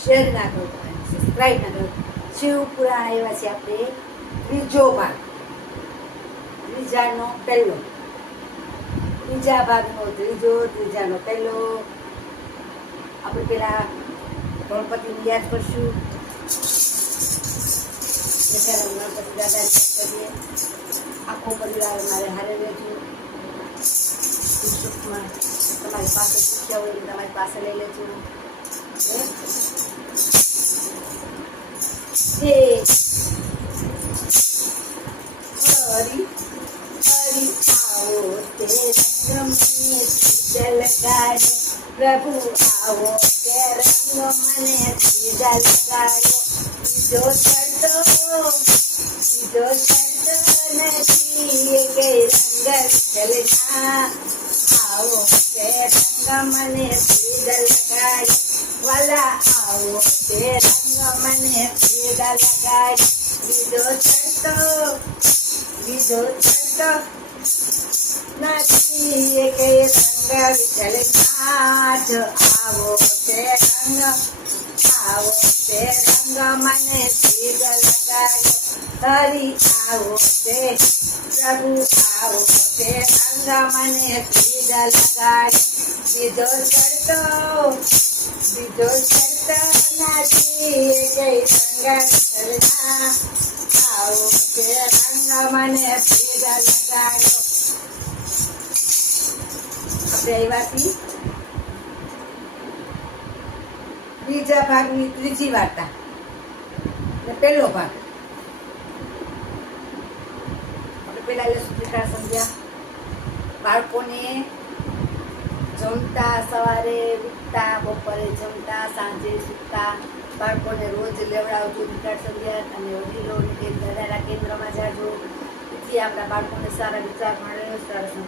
Share ના કરો અને સબસ્ક્રાઈબ ના કરો. શિવપુરાણ આવ્યા છે આપણે ત્રીજો ભાગ, ત્રીજાનો પહેલો, ત્રીજા ભાગનો ત્રીજો, ત્રીજાનો પહેલો. આપણે પેલા ગણપતિને યાદ કરશું. ગણપતિ દાદાને યાદ કરીએ. આખો પરિવાર મારે હારે રહેજો. સુખમાં તમારી પાસે શીખ્યા હોય એટલે તમારી પાસે લઈ લેજો. હરી હરી આવો તે રંગમને જલકાયો, પ્રભુ આવો તે રંગ મને જલકાયો. બીજો ચડતો નથી કે રંગ ચલના, આવો તે રંગ મને જલકાયો. વાલા આવો તે રંગ મને લગાય. બીજો ચડતો નથી કે રંગ વિઠ્ઠલનાથ, આવો તે રંગ મને લગાયો. હરી આવો તે પ્રભુ આવો તે રંગ મને લગાય. બીજો ચડતો નથી કે રંગ ચલના, આવો તે રંગ મને લગાયો. આપણે આવ્યાથી ત્રીજા ભાગની ત્રીજી વાર્તા ને પહેલો ભાગ. આપણે પેલા લક્ષ્મીકાર સમજ્યા. બાળકોને જમતા, સવારે ઉઠતા, બપોરે જમતા, સાંજે સૂતા, બાળકોને રોજ લેવડાવજો વિકાર સમજ્યા. અને વડીલોને કે દાદાના કેન્દ્રમાં જાજો, એથી આપણા બાળકોને સારા વિચાર મળે. સારા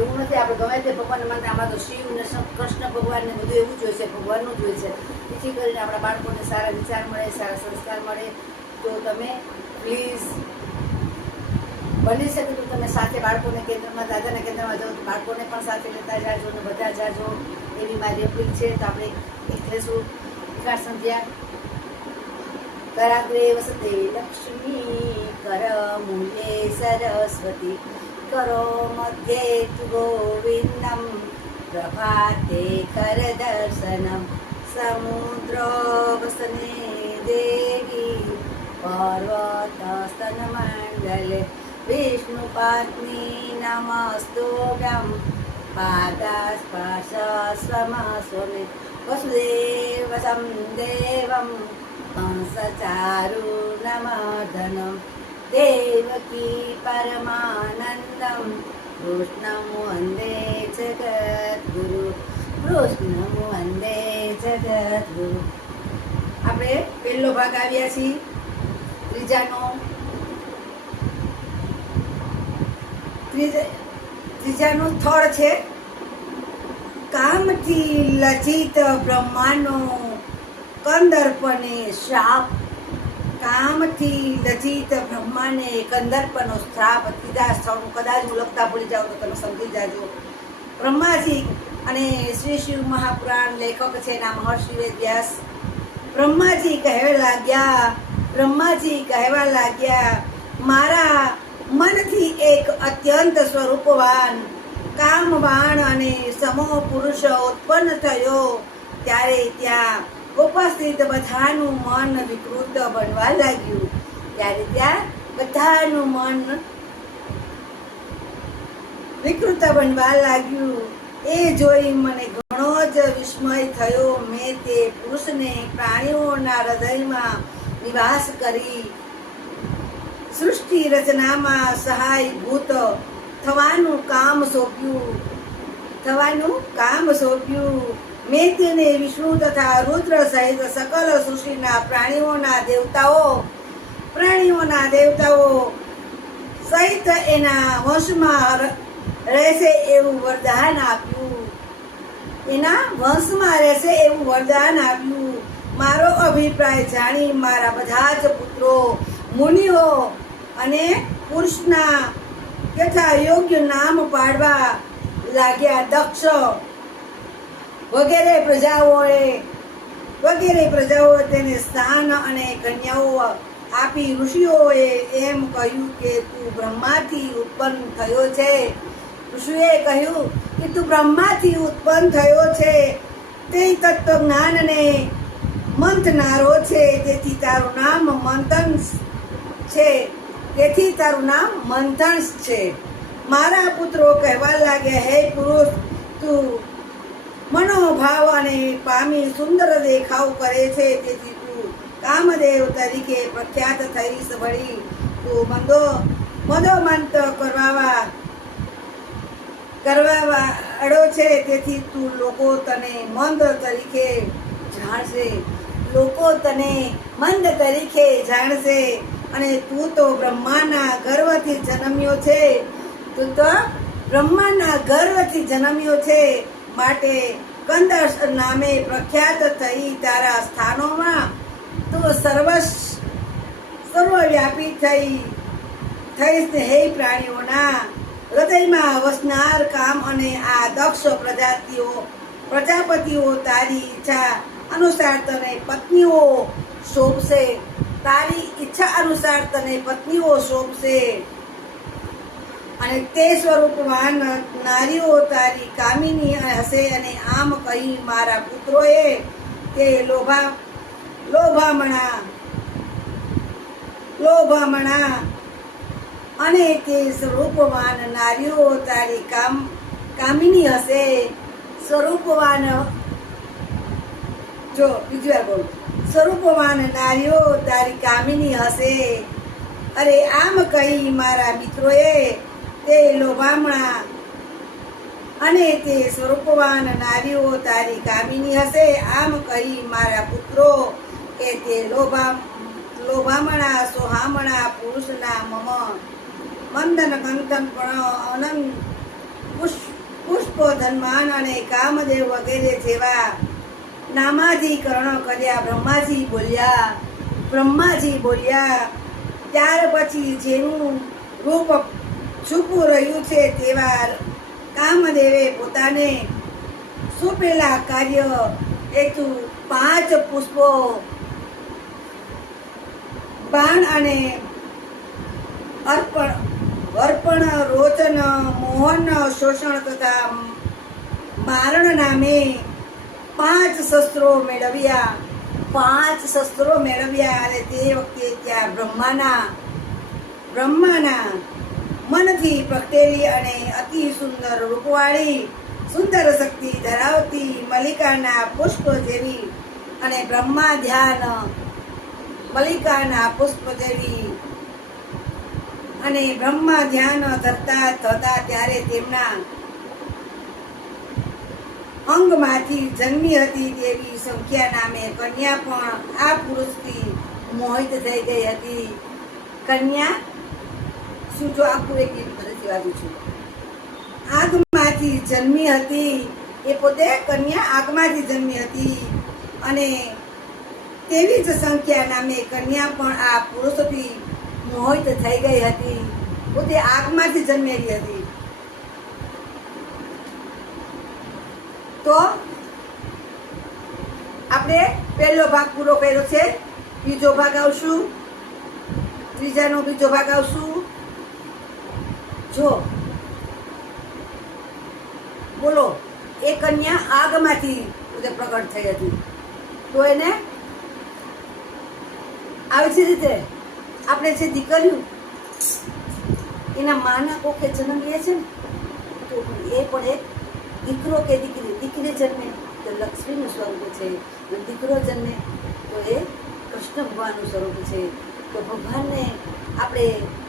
એવું નથી આપણે ગમે તે ભગવાન માનતા, આમાં તો શિવ ને કૃષ્ણ ભગવાનને બધું એવું જ હોય છે, ભગવાનનું જ હોય છે. જેથી કરીને આપણા બાળકોને સારા વિચાર મળે, સારા સંસ્કાર મળે. તો તમે પ્લીઝ બની શકે તો તમે સાથે બાળકોને કેન્દ્રમાં, દાદાના કેન્દ્રમાં જાઓ તો બાળકોને પણ સાથે લેતા જાજો અને બધા જાજો, એવી મારી અપીલ છે. તો આપણે એક લેશું વિકાર સંધ્યા. કરાગ્રે વસતે લક્ષ્મી, કર મૂલ્યે સરસ્વતી, કરો મધ્યે તુ ગોવિંદમ, પ્રભાતે કર દર્શનમ, સમુદ્ર વસને દેવી, પર્વત સ્તન મંડલે, વિષ્ણુ પત્ની નમસ્તોભ્યમ, પાદાસ્પર્શ સ્વમે, વસુદેવ દેવમ, કંસચારુણમર્દનમ, દેવકી પરમાનંદમ, કૃષ્ણં વંદે જગદ્ગુરુ, કૃષ્ણં વંદે જગદ્ગુરુ. આપણે પહેલો ભાગ આવ્યા છીએ ત્રીજાનો થડ છે. કામથી લજિત બ્રહ્માનો કંદર્પને શ્રાપ. કામથી લજિત બ્રહ્માને કંદર્પનો શ્રાપ. ત્રીજા સ્થળનું કદાચ હું લખતા ભૂલી જાઉં તો તમે સમજી જાજો. બ્રહ્માજી અને શ્રી શિવ મહાપુરાણ લેખક છે એના મહર્ષિ વેદ વ્યાસ. બ્રહ્માજી કહેવા લાગ્યા, મારા મનથી એક અત્યંત સ્વરૂપવાન કામવાણ અને સમો પુરુષ ઉત્પન્ન થયો. ત્યારે ત્યાં ઉપસ્થિત બધાનું મન વિકૃત બનવા લાગ્યું. એ જોઈ મને ઘણો જ વિસ્મય થયો. મેં તે પુરુષને પ્રાણીઓના હૃદયમાં નિવાસ કરી સૃષ્ટિ રચનામાં સહાયભૂત થવાનું કામ સોંપ્યું. મેં તેને વિષ્ણુ તથા રુદ્ર સહિત સકલ સૃષ્ટિના પ્રાણીઓના દેવતાઓ સહિત એના વંશમાં રહેશે એવું વરદાન આપ્યું. મારો અભિપ્રાય જાણી મારા બધા જ પુત્રો મુનિઓ અને પુરુષના તથા યોગ્ય નામ પાડવા લાગ્યા. દક્ષ વગેરે પ્રજાઓએ વગેરે પ્રજાઓ તેને સ્નાન અને કન્યાઓ આપી. ઋષિઓએ એમ કહ્યું કે તું બ્રહ્માથી ઉત્પન્ન થયો છે. ઋષિએ કહ્યું કે તું બ્રહ્માથી ઉત્પન્ન થયો છે, તે તત્વજ્ઞાનને મંથનારો છે, તેથી તારું નામ મંથન છે. તેથી તારું નામ મંથન છે. મારા પુત્રો કહેવા લાગ્યા, હે પુરુષ, તું મનોભાવ અને પામી સુંદર દેખાવ કરે છે, તેથી તું કામદેવ તરીકે પ્રખ્યાત થઈશ. વળી તું મદોમંત કરવાવાળો છે, તેથી તું લોકો તને મંદ તરીકે જાણશે. લોકો તને મંદ તરીકે જાણશે. અને તું તો બ્રહ્માના ગર્ભથી જન્મ્યો છે. તું તો બ્રહ્માના ગર્ભથી જન્મ્યો છે, માટે કંદ નામે પ્રખ્યાત થઈ. તારા સ્થાનોમાં તું સર્વવ્યાપી થઈશ. હે પ્રાણીઓના હૃદયમાં વસનાર કામ અને આ દક્ષ પ્રજાપતિઓ તારી ઈચ્છા અનુસાર તને પત્નીઓ શોભશે. તારી ઈચ્છા અનુસાર તને પત્નીઓ શોભશે. અને તે સ્વરૂપવાન નારીઓ તારી કામિની હશે. અને આમ કહી મારા પુત્રોએ તે લોભામણા અને તે સ્વરૂપવાન નારીઓ તારી કામિની હશે. સ્વરૂપવાન, જો બીજી વાર બોલું, સ્વરૂપવાન નારીઓ તારી કામિની હશે. અરે આમ કહી મારા મિત્રોએ તે લોભામણા અને તે સ્વરૂપવાન નારીઓ તારી કામિની હશે. આમ કહી મારા પુત્રો કે તે લોભામણા સોહામણા પુરુષના મંદન કંથન પણ અનંત પુષ્પ ધનમાન અને કામદેવ વગેરે જેવા નામાધિકરણ કર્યા. બ્રહ્માજી બોલ્યા. ત્યાર પછી જેનું રૂપ છુપું રહ્યું છે તેવા કામદેવે પોતાને સોંપેલા કાર્ય હેતુ 5 પુષ્પો, બાણ અને અર્પણ, રોચન, મોહન, શોષણ તથા મારણ નામે 5 શસ્ત્રો મેળવ્યા. 5 શસ્ત્રો મેળવ્યા. અને તે વખતે ત્યાં બ્રહ્માના મનથી પ્રગટેલી અને અતિ સુંદર રૂપવાળી, સુંદર શક્તિ ધરાવતી મલ્લિકાના પુષ્પ જેવી અને બ્રહ્મા ધ્યાન મલ્લિકાના પુષ્પ જેવી અને બ્રહ્મા ધ્યાન ધરતા ત્યારે તેમના અંગમાંથી જન્મી હતી તેવી સંખ્યા નામે કન્યા પણ આ પુરુષથી મોહિત થઈ ગઈ હતી. કન્યા શું, જો આખું એક ફરીથી વાંચું છું. આગમાંથી જન્મી હતી, એ પોતે કન્યા આગમાંથી જન્મી હતી. અને તેવી જ સંખ્યા નામે કન્યા પણ આ પુરુષથી મોહિત થઈ ગઈ હતી. પોતે આગમાંથી જન્મેલી હતી. તો આપણે પહેલો ભાગ પૂરો કર્યો છે. બીજો ભાગ આવશું, ત્રીજાનો બીજો ભાગ આવશું. જો બોલો, એ કન્યા આગમાંથી પ્રગટ થઈ હતી. તો એને આવી જ રીતે આપણે જે દીકરીઓ એના માના કોખે જન્મ લે છે ને, તો એ પણ એક દીકરો કે દીકરી જન્મે તો લક્ષ્મીનું સ્વરૂપ છે, દીકરો જન્મે તો એ કૃષ્ણ ભગવાનનું સ્વરૂપ છે. તો ભગવાનને આપણે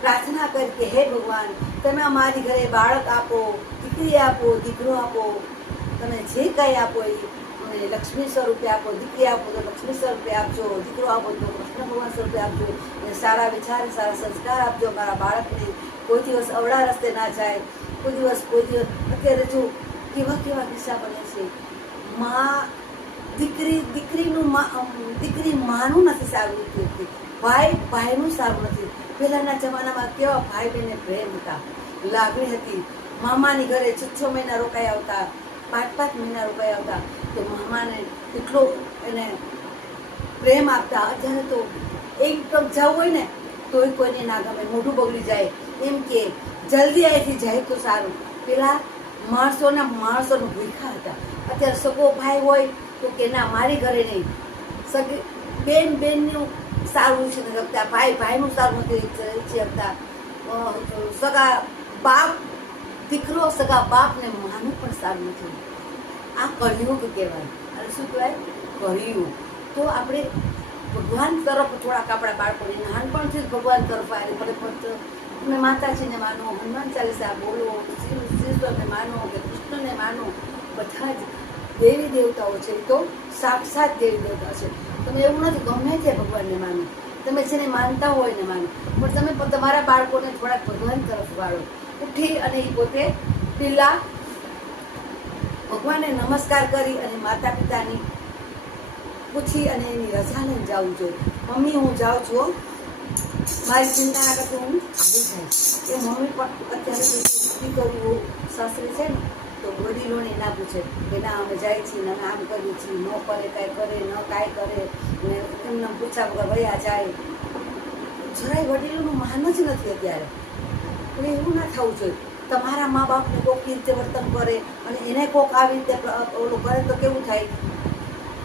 પ્રાર્થના કરી કે હે ભગવાન, તમે અમારી ઘરે બાળક આપો, દીકરી આપો, દીકરો આપો, તમે જે કંઈ આપો એ અમને લક્ષ્મી સ્વરૂપે આપો. દીકરી આપો તો લક્ષ્મી સ્વરૂપે આપજો, દીકરો આપો તો કૃષ્ણ ભગવાન સ્વરૂપે આપજો. અને સારા વિચાર, સારા સંસ્કાર આપજો. મારા બાળકને કોઈ દિવસ અવળા રસ્તે ના જાય. કોઈ દિવસ અત્યારે જો કેવા કિસ્સા બને છે. દીકરી માનું નથી સારું, ભાઈનું સારું નથી. પહેલાના જમાનામાં કેવા ભાઈ બહેને પ્રેમ હતા, લાગણી હતી. મામાની ઘરે 6 મહિના રોકાઈ આવતા, 5 મહિના રોકાઈ આવતા. તો મામાને એટલો એને પ્રેમ આપતા. અત્યારે તો એક ટક જવું હોય ને તોય કોઈને ના ગમે, મોઢું બગડી જાય, એમ કે જલ્દી અહીંથી જાય તો સારું. પેલા માણસોનું ભૂખા હતા. અત્યારે સગો ભાઈ હોય તો કે ના મારી ઘરે નહીં, સગી બેનનું સારું છે નથી શકતા, ભાઈનું સારું નથી ઈચ્છી શકતા, સગા બાપ દીકરો સગા બાપને માનું પણ સારું નથી. આ કળિયુગ કહેવાય. અને શું કહેવાય? કળિયુગ. તો આપણે ભગવાન તરફ થોડાક આપણા બાળકોને નાનપણથી જ ભગવાન તરફ આવે. તમે માતાજીને માનો, હનુમાન ચાલીસા બોલો, શિવને માનો કે કૃષ્ણને માનો, બધા જ દેવી દેવતાઓ છે. તો સાક્ષાત દેવી દેવતા છે. તમે એવું નથી ગમે તે ભગવાનને માનો, તમે જેને માનતા હોય ને માનો, પણ તમે તમારા બાળકોને થોડાક ભગવાન તરફ વાળો. ઉઠી અને એ પોતે પેલા ભગવાનને નમસ્કાર કરી અને માતા પિતાની પૂછી અને એની રજા લઈને જવું જોઈએ. મમ્મી હું જાઉં છું, મારી ચિંતા ના કરતી, હું આવી જાય. એ મમ્મી પણ અત્યારે દીકરીઓ સાસરી છે ને તો વડીલોને ના પૂછે કે ના અમે જાય છીએ ને અમે આમ કરીએ છીએ, ન કરે કાંઈ કરે ન કાંઈ કરે ને એમને પૂછા વગર વયા જાય. જરાય વડીલોનું માન જ નથી અત્યારે. એટલે એવું ના થવું જોઈએ. તમારા મા બાપને કોઈક રીતે વર્તન કરે અને એને કોઈક આવી રીતે ઓલું કરે તો કેવું થાય?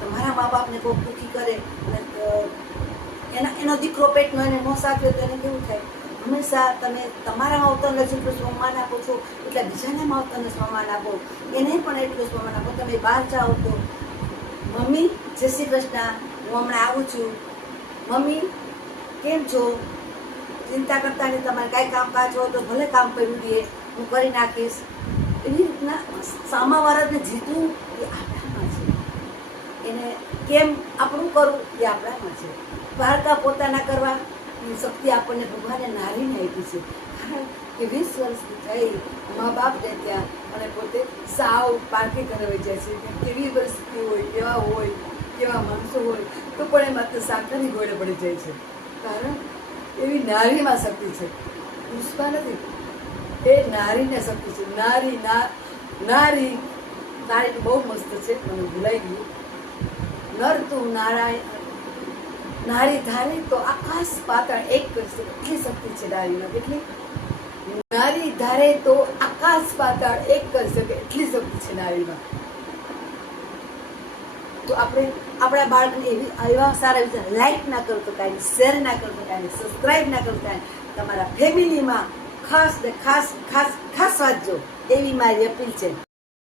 તમારા મા બાપને કોઈક દુઃખી કરે અને એનો દીકરો પેટનો એને ન સાચવે તો એને કેવું થાય? હંમેશા તમે તમારા માવતરને જેટલું સન્માન આપો છો એટલે બીજાના માવતરને સન્માન આપો, એને પણ એટલું સન્માન આપો. તમે બહાર જાઓ તો મમ્મી જય શ્રી કૃષ્ણ, હું હમણાં આવું છું, મમ્મી કેમ છો, ચિંતા કરતા નહીં, તમારે કાંઈ કામકાજ હોય તો ભલે કામ કર્યું દે, હું કરી નાખીશ. એવી રીતના સામાવાળાને જીતવું એ આપણામાં છે. એને કેમ આપણું કરવું એ આપણામાં છે. વાર્તા પોતાના કરવા એ શક્તિ આપણને ભગવાને નારીને આપી છે. કારણ કે 20 વર્ષની થઈ મા બાપને ત્યાં અને પોતે સાવ પારકી ઘરે વહી જાય છે. કેવી પરિસ્થિતિ હોય, કેવા માણસો હોય તો પણ એ માત્ર સાંકળની ગોળે પડી જાય છે. કારણ એવી નારીમાં શક્તિ છે, પુરુષમાં નથી. એ નારીને શક્તિ છે. નારી બહુ મસ્ત છે, મને ભૂલાઈ ગયું. નર તું નારાયણ, નારી ધારે તો આકાશ પાતાળ એક કરી શકે એટલી શક્તિ છે નારીમાં. કેટલી? નારી ધારે તો આકાશ પાતાળ એક કરી શકે એટલી શક્તિ છે નારીમાં. તો આપણે આપણા બાળકને એવા સારા વિચાર લાઈક ના કરો તો કાંઈ, શેર ના કરો તો કાંઈ, સબસ્ક્રાઈબ ના કરો તો કાંઈ, તમારા ફેમિલીમાં ખાસ ને ખાસ વાંચજો એવી મારી અપીલ છે.